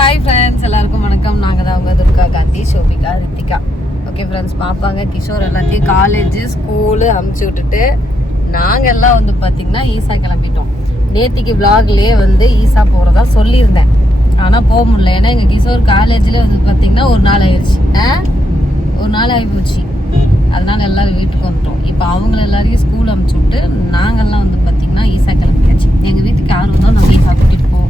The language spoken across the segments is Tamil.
ஹாய் ஃப்ரெண்ட்ஸ், எல்லாருக்கும் வணக்கம். நாங்கள் தான் அவங்க துர்கா காந்தி, ஷோபிகா, ரித்திகா. ஓகே ஃப்ரெண்ட்ஸ், பாப்பாங்க கிஷோர் எல்லாத்தையும் காலேஜு ஸ்கூலு அமுச்சு விட்டுட்டு நாங்கள் எல்லாம் வந்து பார்த்திங்கன்னா ஈசா கிளம்பிட்டோம். நேத்திக்கு விளாக்லேயே வந்து ஈசா போகிறதா சொல்லியிருந்தேன், ஆனால் போக முடியல. ஏன்னா எங்கள் கிஷோர் காலேஜில் வந்து பார்த்திங்கன்னா ஒரு நாள் ஆயிடுச்சு, ஒரு நாள் ஆகி போச்சு. அதனால எல்லோரும் வீட்டுக்கு வந்துட்டோம். இப்போ அவங்கள எல்லாரையும் ஸ்கூல் அமுச்சு விட்டு நாங்கள்லாம் வந்து பார்த்திங்கன்னா ஈசா கிளம்பியாச்சு. எங்கள் வீட்டுக்கு யார் வந்தாலும் நாங்கள் ஈசா கூட்டிகிட்டு போவோம்.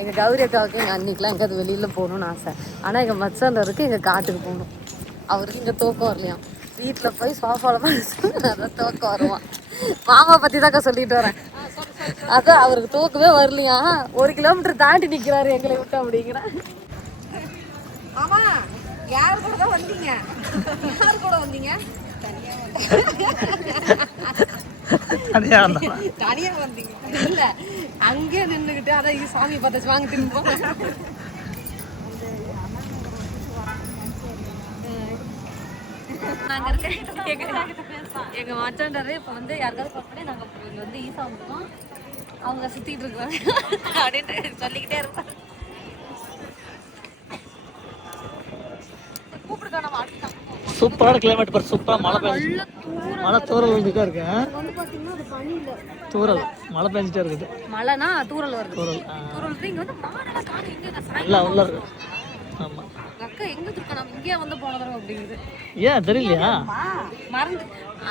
எங்கள் கௌரி அக்காவுக்கு எங்கள் அன்னைக்கெலாம் எங்கேயாவது வெளியில் போகணுன்னு ஆசை. ஆனால் எங்கள் மச்சாண்டருக்கு எங்கள் காட்டுக்கு போகணும். அவருக்கு இங்கே தூக்கம் வரலையாம். வீட்டில் போய் சோஃபாவில் அதான் தூக்கம் வருவான். மாமா பற்றி தாக்கா சொல்லிட்டு வரேன். அதான் அவருக்கு தூக்கமே வரலையா, 1 கிலோமீட்டர் தாண்டி நிற்கிறாரு எங்களை விட்டு அப்படிங்கிறேன். ஆமாம், யார் கூட தான் வந்தீங்க? யார் கூட வந்தீங்க? தனியா வந்தீங்க? இல்ல, அங்கேயே நின்றுகிட்டு அதான் சாமி பார்த்தாச்சு, வாங்க திரும்ப. நாங்க எங்க மச்சாண்டாரு இப்ப வந்து யாருக்காவது பார்ப்போம், நாங்க இங்க வந்து ஈசா வந்துட்டோம், அவங்க சுத்திட்டு இருக்காங்க அப்படின்னு சொல்லிக்கிட்டே இருப்பாங்க. கூப்பிடுக்கா, நம்ம அடுத்த சூப்பரான கிளைமேட் பாரு. சூப்பரா மழை பெய்யுது, மழை தூரல் வந்துட்டே இருக்கு. வந்து பாத்தீங்கன்னா அது பனி இல்ல, தூரல் மழை பெஞ்சிட்டே இருக்குது. மழைனா தூரல் வருது. தூரல் இங்க வந்து மாடெல்லாம் காண எங்க இல்ல உள்ள இருக்கு. ஆமா அக்கா எங்க துர்கா, நம்ம இங்கே வந்து போன தடவை அப்படிங்குது. ஏன் தெரியலையா? மறந்து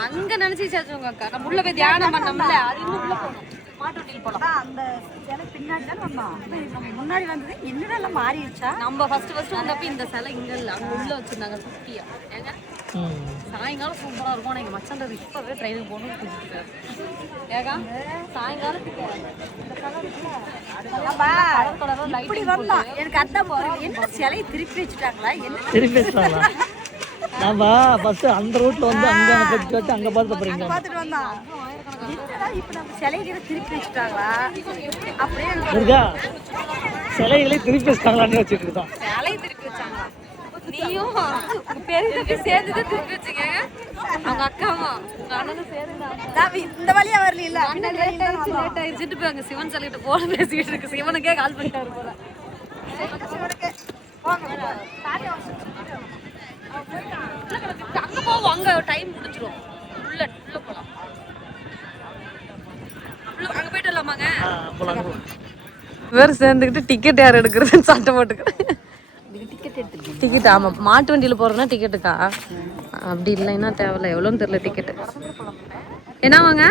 அங்க நினைச்சிச்சாச்சு உங்க அக்கா. நம்ம உள்ள போய் தியானம் பண்ணோம்ல, அது இன்னும் உள்ள போகணும். மாட்டு வண்டியில் போலாம். அந்த சிலை பின்னாடி தான் வந்தோம், நம்ம முன்னாடி வந்தது என்னடா எல்லாம் மாறிடுச்சா. நம்ம ஃபர்ஸ்ட் வந்தப்ப இந்த சிலை இங்க இல்ல, அங்க உள்ள வச்சிருந்தாங்க சுத்தியா. ஏங்க சாயங்காலம் சூப்பரா இருக்கும். ஆனா எங்க மச்சாண்டர் இப்பவே ட்ரெயினுக்கு போகணும்னு கூப்பிட்டுருக்காரு. ஏகா சாயங்காலத்துக்கு எனக்கு அதான் என்ன சிலையை திருப்பி வச்சுட்டாங்களா, என்ன திருப்பி வச்சுட்டாங்களா? நம்ம ஃபர்ஸ்ட் அந்த ரூட்ல வந்து அங்க கட்டி வச்சு அங்க பார்த்து போறீங்க. பார்த்துட்டு வந்தோம். இப்ப நம்ம சிலைகளை திருப்பி வச்சுட்டாங்களா அப்படியே இருக்கா? சிலைகளை திருப்பி வச்சுட்டாங்களான்னு வச்சுட்டு இருக்கோம். சிலை திருப்பி வச்சாங்களா? நீயும் பெரிய சேர்ந்து திருப்பி வச்சுங்க. அவங்க அக்காவும் உங்க அண்ணனும் சேர்ந்து இந்த வழியா வரல. இல்ல லேட் ஆயிடுச்சுட்டு போய் அங்க சிவன் சிலைகிட்ட போன பேசிக்கிட்டு இருக்கு. சிவனுக்கே கால் பண்ணிட்டாரு போல. அங்க போவோம், அங்க டைம் முடிஞ்சிடும். உள்ள போலாம், அங்க போயிட்டு வரலாமாங்க? வேறு சேர்ந்துக்கிட்டு டிக்கெட் யார் எடுக்கிறதுன்னு சண்டை போட்டுக்கிறேன். டிக்கெட் ஆமாம், மாட்டு வண்டியில் போகிறதுனா டிக்கெட்டுக்கா, அப்படி இல்லைன்னா தேவையில்ல. எவ்வளோன்னு தெரியல டிக்கெட்டு. என்ன வாங்க?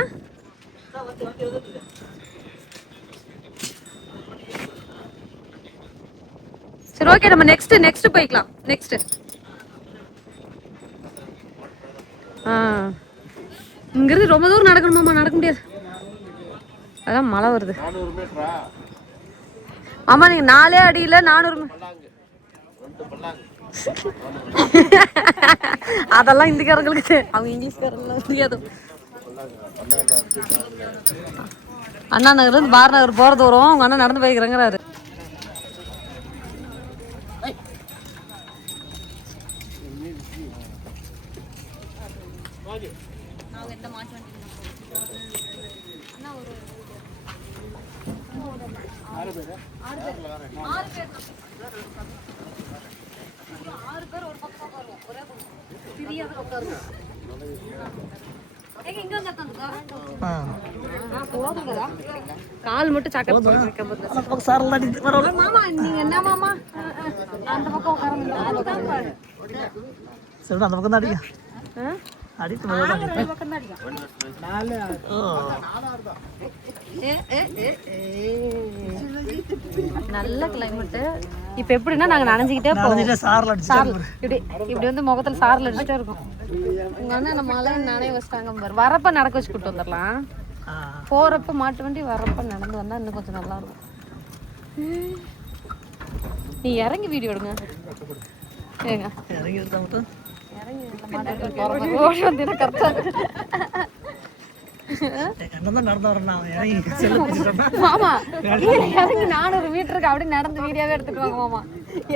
சரி ஓகே, நம்ம நெக்ஸ்ட் போய்க்கலாம். நெக்ஸ்ட் இங்கிருந்து ரொம்ப தூரம் நடக்கணுமாம்மா, நடக்க முடியாது, அதான் மழை வருது. ஆமா, நீங்க 4 அடியில 400. அதெல்லாம் இந்திக்காரங்களுக்கு, அவங்க இங்கிலீஷ்காரங்க தெரியாது. அண்ணா நகர்ல இருந்து பார் நகர் போறது வரும். உங்க அண்ணா நடந்து போய்க்கிறேங்கிறாரு. கால் மட்டும் சாக்க மாமா. நீங்க என்ன மாமா அந்த பக்கம் உட்கார? சரி, அந்த பக்கம் தான் அடிக்க அடித்து நல்ல கிளைமேட்டு. இப்ப எப்படின்னா நாங்க நனைஞ்சுக்கிட்டே இப்படி வந்து முகத்துல சாரல் அடிச்சுட்டே இருக்கும். உங்க அண்ணா நம்ம மழை நனைய வச்சுட்டாங்க பாரு. வரப்ப நடக்க வச்சு கூட்டு வந்துடலாம். போறப்ப மாட்டு வண்டி, வரப்ப நடந்து வந்தா இன்னும் கொஞ்சம் நல்லா இருக்கும். நீ இறங்கி வீடியோ எடுங்க. ஏங்க இறங்கி எடுத்தா மட்டும் ஓடி வந்து கரெக்டா மாமா இறங்கி 400 மீட்டருக்கு அப்படியே நடந்து வீடியோவே எடுத்துட்டு வாங்க மாமா.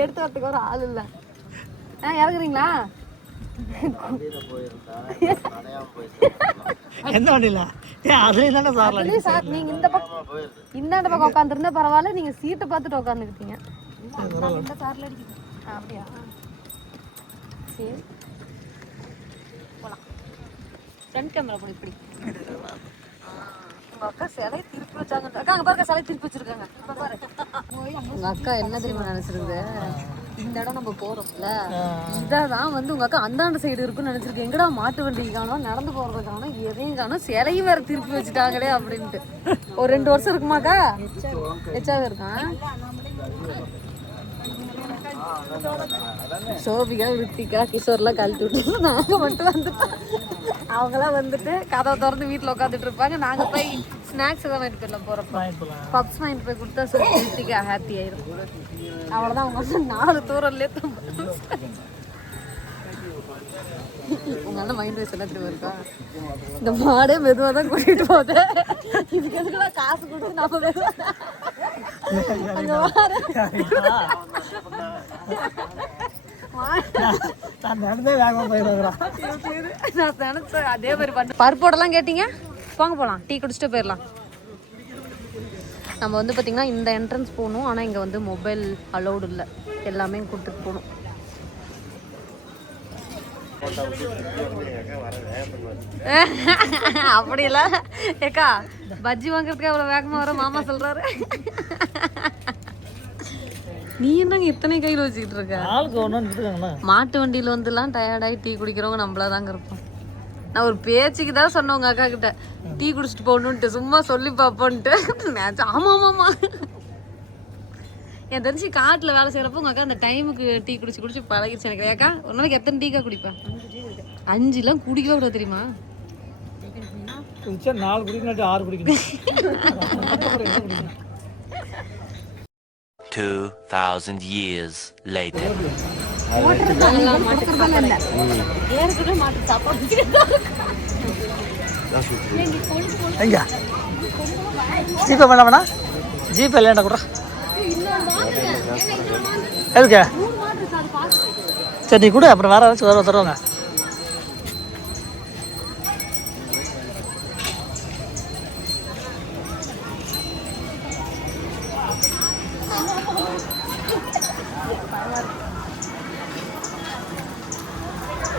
எடுத்து வரத்துக்கு ஒரு ஆள் இல்லை. இறங்குறீங்களா? எந்த வண்டியில அதுலேயும் தானே சார்ல அதுலயும் சார் நீங்க இந்த பக்கம் இந்தாண்ட பக்கம் உட்காந்துருந்தா பரவாயில்ல, நீங்க சீட்டை பார்த்துட்டு உட்காந்துக்கிட்டீங்க. இந்த சார்ல அடிக்குது. அப்படியா? சரி போலாம். ஃப்ரண்ட் கேமரா போய் இப்படி. உங்க அக்கா சிலை திருப்பி வச்சாங்க. அக்கா அங்க பாருங்க, சிலை திருப்பி வச்சிருக்காங்க. உங்க அக்கா என்ன தெரியுமா நினைச்சிருக்கு, இந்த இடம் நம்ம போறோம்ல இதான் வந்து உங்க அக்கா அந்தாண்ட சைடு இருக்குன்னு நினைச்சிருக்கு. எங்கடா மாட்டு வண்டி காணோம், நடந்து போறது காணோம், எதையும் காணோம், சிலையும் வேற திருப்பி வச்சுட்டாங்களே அப்படின்ட்டு. ஒரு 2 வருஷம் இருக்குமாக்கா? எச்சாக இருக்கான். சோபிகா, ரித்திகா, கிஷோர்லாம் கழட்டி விட்டு நாங்கள் மட்டும் வந்துட்டோம். அவங்களாம் வந்துட்டு கதவை திறந்து வீட்டில் உட்காந்துட்டு இருப்பாங்க. நாங்கள் போய் ஸ்நாக்ஸ் தான் வாங்கிட்டு போயிடலாம். போகிறப்ப பப்ஸ் வாங்கிட்டு போய் கொடுத்தா சொல்லி ரித்திகா ஹாப்பி ஆயிடும். அவ்வளோதான். அவங்க வந்து 4 தூரம்லேயே உங்க அண்ணன் மைண்ட் வைஸ் என்ன தெரியும் இருக்கா, இந்த மாடே மெதுவாக தான் கூட்டிகிட்டு போகுது, இதுக்கு எதுக்குள்ள காசு கொடுத்து நம்ம மெதுவாக அதே மாதிரி பண்ண. பருப்போடலாம் கேட்டீங்க, வாங்க போகலாம், டீ குடிச்சிட்டு போயிடலாம். நம்ம வந்து பார்த்தீங்கன்னா இந்த என்ட்ரன்ஸ் போகணும், ஆனால் இங்கே வந்து மொபைல் அலௌடு இல்லை, எல்லாமே கொடுத்துட்டு போகணும். அப்படி இல்ல ஏக்கா, பஜ்ஜி வாங்குறதுக்கு அவ்வளவு வேகமா வர மாமா சொல்றாரு. நீ என்னங்க இத்தனை கையில் வச்சுக்கிட்டு இருக்க? மாட்டு வண்டியில வந்துலாம் டயர்டாகி டீ குடிக்கிறவங்க நம்மளாதாங்க இருப்போம். நான் ஒரு பேச்சுக்கு தான் சொன்னேன் உங்க அக்கா கிட்ட, டீ குடிச்சிட்டு போகணுன்ட்டு, சும்மா சொல்லி பார்ப்போன்ட்டு. ஆமா ஆமாம்மா, என் தெரிஞ்சு காட்டில் வேலை செய்கிறப்போ உங்கள் அக்கா அந்த டைமுக்கு டீ குடிச்சு பழகிடுச்சு எனக்கு. ஏக்கா ஒரு நாளைக்கு எத்தனை டீக்கா குடிப்பேன்? 5 குடிக்கவே கூட தெரியுமா? 4 குடிக்கணும், 6 குடிக்கணும். 2000 years later. எங்க ஜிபே பண்ண வேணா? ஜிபே இல்லைண்டா கூட எதுக்கு? சரி நீ கூட அப்புறம் வேற ஏதாச்சும் தருவாங்க.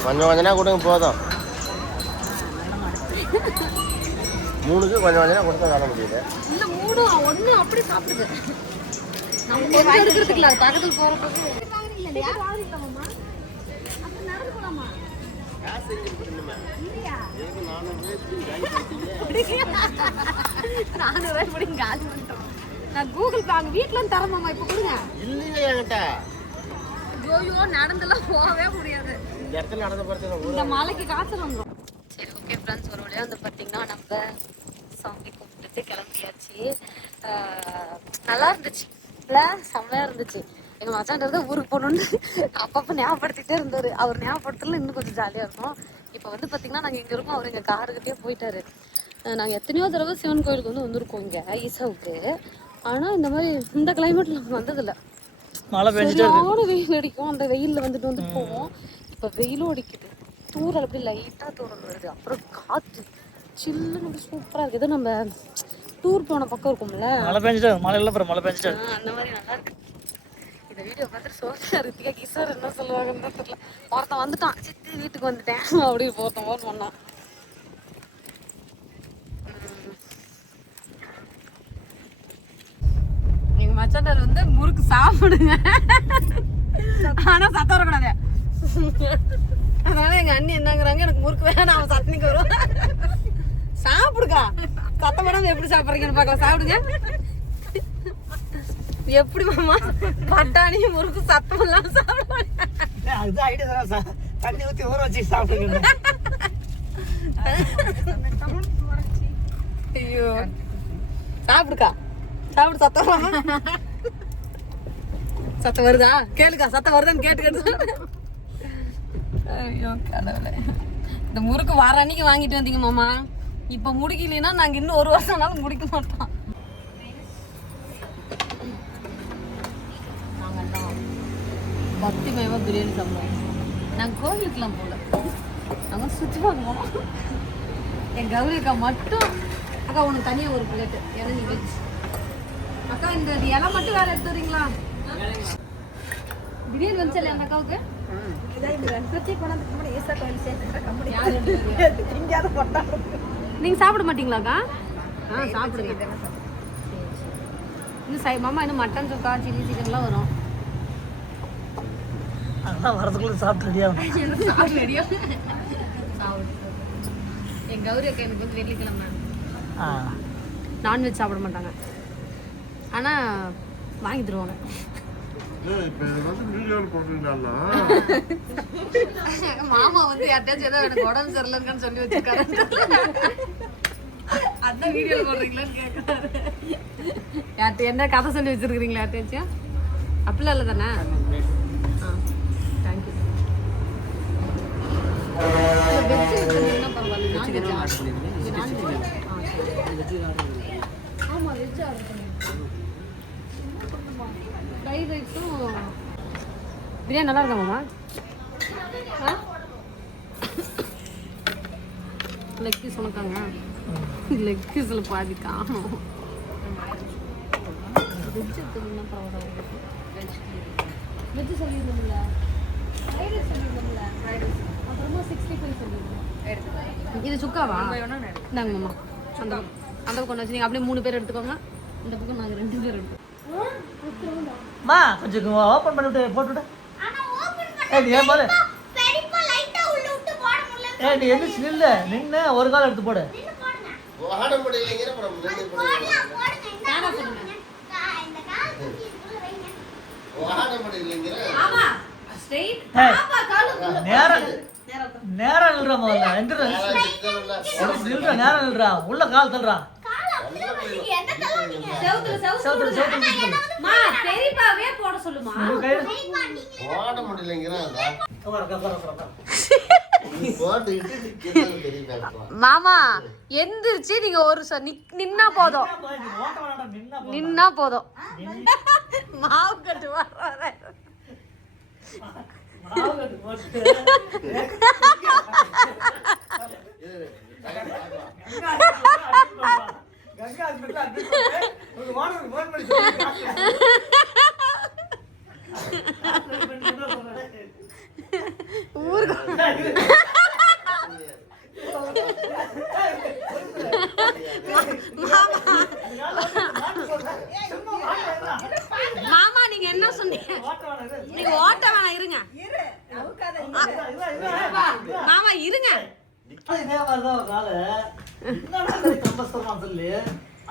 கொஞ்சம் கொஞ்சம் கொடுங்க போதும். 3க்கு கொஞ்சம் கொஞ்சம் கொடுத்தா வேலை முடியுது. இல்ல 3 1 அப்படி சாப்பிடுது. நம்ம கொஞ்சம் எடுக்கிறதுக்கு இல்ல, பக்கத்துல போறப்ப இல்ல யார் ஆரிட்டமாமா அப்ப நடந்து போலாமா? காசு செஞ்சு கொடுக்கணுமா? இல்லையா ஏங்க 400 ரூபாய் போடுங்க, காசு பண்ணிட்டோம். நான் கூகுள் பே வீட்ல இருந்து தரமாமா, இப்ப கொடுங்க. இல்லையா என்கிட்ட ஐயோ நடந்துலாம் போகவே முடியாது, இந்த இடத்துல நடந்து போறது இந்த மலைக்கு காய்ச்சல் வந்துடும். சரி ஓகே ஃப்ரெண்ட்ஸ், ஒரு வழியாக வந்து பார்த்தீங்கன்னா நம்ம சாமி கும்பிட்டுட்டு கிளம்பியாச்சு. நல்லா இருந்துச்சு இல்லை, செம்மையாக இருந்துச்சு. எங்கள் மச்சான்றது ஊருக்கு போகணுன்னு அப்பப்போ ஞாபகப்படுத்திட்டே இருந்தார். அவர் ஞாபகப்படுத்தல இன்னும் கொஞ்சம் ஜாலியாக இருக்கும். இப்போ வந்து பார்த்தீங்கன்னா நாங்கள் இங்கே இருக்கோம், அவர் எங்கள் காருக்கிட்டே போயிட்டாரு. நாங்கள் எத்தனையோ தடவை சிவன் கோயிலுக்கு வந்து வந்திருக்கோம் இங்கே ஈசாவுக்கு. ஆனால் இந்த மாதிரி இந்த கிளைமேட்டில் நாங்கள் வந்ததில்லை. மழை பெஞ்சிட்டு வெயில் அடிக்கும், அந்த வெயிலில் வந்துட்டு போவோம். இப்போ வெயிலும் அடிக்குது, தூரல் அப்படி லைட்டாக தூரல் வருது, அப்புறம் காற்று சில்லுன்னு சூப்பராக இருக்குது. ஏதோ நம்ம டூர் போன பக்கம் இருக்கும்ல, மழை பெஞ்சிட்டு மழை இல்லை அப்புறம் மழை பெஞ்சிட்டு அந்த மாதிரி நல்லா இருக்கு. இந்த வீடியோ பார்த்துட்டு சோஃபியா ரித்திகா கிஷோர் என்ன சொல்லுவாங்கன்னு தெரியல. ஒருத்தன் வந்துட்டான், சித்தி வீட்டுக்கு வந்துட்டேன் அப்படி ஒருத்தன் ஃபோன் பண்ணான். எங்க மச்சாண்டார் வந்து முறுக்கு சாப்பிடுங்க, ஆனா சத்தம் வரக்கூடாது. அதனால எங்க அண்ணி என்னங்கிறாங்க, எனக்கு முறுக்கு வேணாம், அவன் சட்னிக்கு வரும். சாப்பிடுக்கா, சத்தம் போடாம எப்படி சாப்பிட்றீங்கன்னு பார்க்கலாம். சாப்பிடுங்க. எப்படி மாமா பட்டாணி முறுக்கு சத்தம் இல்லாம சாப்பிடுவாங்க? தண்ணி ஊற்றி ஊற வச்சு சாப்பிடுங்க. ஐயோ சாப்பிடுக்கா, சாப்பிடு. சத்தம் வராம சத்தம் வருதா கேளுக்கா, சத்தம் வருதான்னு கேட்டு. ஐயோ கடவுளே, இந்த முறுக்கு வர அன்னைக்கு வாங்கிட்டு வந்தீங்க மாமா, இப்ப முடிக்கலைன்னா நாங்க இன்னும் 1 வருஷம் ஆனாலும் முடிக்க மாட்டோம். நாங்கெல்லாம் பக்தி மயமா பிரியாணி சாப்பிடுவோம். நாங்கள் கோவிலுக்குலாம் போகல, நாங்கள் சுற்றி பார்க்க போனோம். என் கௌரி அக்கா மட்டும், அக்கா உனக்கு தனியாக ஒரு பிளேட்டு, ஏன்னா நீ வெஜ். அக்கா இந்த இலை மட்டும் வேற எடுத்து வரீங்களா? பிரியாணி வந்துச்சு இல்லையா அந்த அக்காவுக்கு? நீங்க சாப்பிட மாட்டீங்களாக்கா? சாப்பிடுங்க. இன்னும் மாமா இன்னும் மட்டன் சுக்கா சில்லி சிக்கன்லாம் வரும். அதெல்லாம் வரதுக்குள்ள சாப்பிட்டு ரெடியா என் கௌரி அக்கா எனக்கு வந்து வெள்ளிக்கிழமை நான்வெஜ் சாப்பிட மாட்டாங்க, ஆனா வாங்கி தருவாங்க. மாமா வந்து யார்ட்டாச்சும் ஏதோ எனக்கு உடம்பு சரியில்லைன்னு சொல்லி வச்சிருக்காரு, அதான் வீடியோ போடுறீங்களான்னு கேட்கறாரு. யார்ட்ட என்ன கதை சொல்லி வச்சிருக்கீங்களா யார்ட்டாச்சும்? அப்படிலாம் இல்லை தானே? தேங்க்யூ. வெஜ் எடுத்துருந்தீங்கன்னா பரவாயில்ல, ஆமாம் வெஜ் ஆர்டர் பண்ணிருக்கேன். ஃப்ரைட் ரைஸும் பிரியாணி நல்லா இருக்காமாம்மா? லெக் பீஸ் உனக்காங்க? லெக் பீஸில் பாதி காணும். வெஜ் எடுத்துருந்தீங்கன்னா பரவாயில்ல. வெஜ் சொல்லியிருந்தோம்ல, ஃப்ரைட் ரைஸ் சொல்லியிருந்தோம்ல, அப்புறமா 65 சொல்லியிருந்தோம். இது சுக்காவா? இந்தாங்க மாமா, அந்த அந்த பக்கம் வச்சு நீங்கள் அப்படியே 3 பேர் எடுத்துக்கோங்க, இந்த பக்கம் நாங்கள் 2 பேர் எடுத்துக்கோங்க. மா கொஞ்சம் ஓபன் பண்ணி விட்டு போட்டு விடு. ஏய் ஏன் பாரு, பெரியப்பா லைட்டா உள்ள விட்டு போட முடியல. ஏய் நீ எந்திரிச்சு நில்லு, நின்னு ஒரு கால் எடுத்து போடு. ஓட முடியலைங்கிற அப்புறம் நின்னு போடுங்க இந்த கால் தூக்கி இதுக்குள்ள வைங்க. ஓட முடியலைங்கிற ஆமா ஸ்ட்ரைட் ஏய் பாப்பா கால் நேரா நில்றா முதல்ல, எந்திரா நில்றா, நேரா நில்றா, உள்ள கால் தள்ளுறா. நீங்க என்ன தள்ளுவீங்க? சவுத்துல மா பெரியப்பாவே போட சொல்லுமா. பெரியப்பா நீங்க ஓட முடியலைங்கிற அதான் கவர போட்டு இட்டு கேட்டது தெரியல. மாமா எந்திரிச்சு நீங்க ஒரு நின்னா போதும், நின்னா போதும். மாவு கட்டு வர மாமா நீங்க என்ன சொன்னீங்க? நீங்க ஓட்ட வேணாம், இருங்க மாமா இருங்க. இதே மாதிரிதான் ஒரு நாள் என்னடா கம்பஸ்தரமா சொல்லி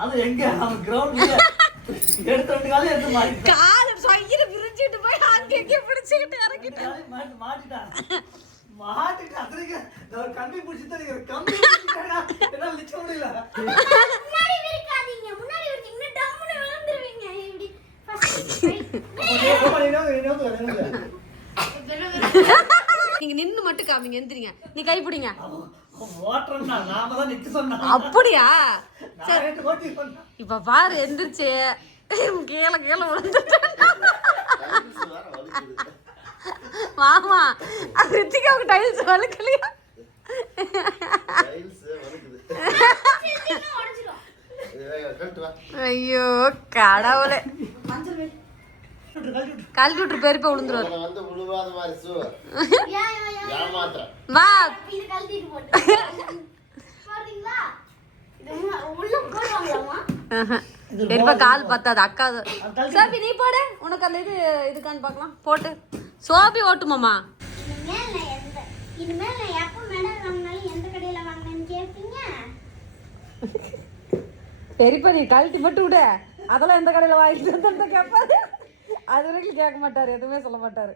அது எங்க அவன் கிரவுண்ட்ல எடுத்து 2 காலையும் எடுத்து மாட்டிட்டான். கால் சையில விரிஞ்சிட்டு போய் அங்கங்க பிடிச்சிட்டு இறங்கிட்டான். மாட்டிட்டான் அதுக்கு ஒரு கம்பி பிடிச்சி தான் கம்பி பிடிச்சிட்டானா என்னால நிக்க முடியல. முன்னாடி விரிக்காதீங்க, முன்னாடி விரிச்சீங்கன்னா டம்முன்னு விழுந்துருவீங்க. இப்படி நீங்க நின்னு மட்டும் காமிங்க, எந்திரிங்க, நீ கை பிடிங்க. ஓட்டறனா நாம தான் நிக்க சொன்னா. அப்படியா? சரி ஓட்டி சொன்னா. இப்ப பாரு எந்திரிச்சு கீழ விழுந்துட்டான். மாமா ரித்திகாவுக்கு டைல்ஸ் வழுக்கலையா? டைல்ஸ் வழுக்குது. உடைச்சிரும். கழட்டு வா. ஐயோ கடவுளே, கழட்டி விட்டு பெரியப்பா விழுந்துருவாரு. அவனை வந்து விழுவாத மாதிரி சூ ஏமாத்திரம். வா இது கழட்டிட்டு போட்டு பாத்தீங்களா? இது உள்ள போடுவாங்களாமா? பெரியப்பா கால் பத்தாது அக்கா. சோபி நீ போடு, உனக்கு அந்த இதுக்கான்னு பார்க்கலாம். போட்டு சோபி ஓட்டுமாமா. இனிமேல் நான் எப்போ மெடல் வாங்கினாலும் எந்த கடையில வாங்கினேன்னு கேட்பீங்க. பெரியப்பா நீ கழட்டி மட்டும் விட, அதெல்லாம் எந்த கடையில வாங்கிட்டு வந்து கேட்பாரு. அது வரைக்கும் கேட்க மாட்டாரு, எதுவுமே சொல்ல மாட்டாரு.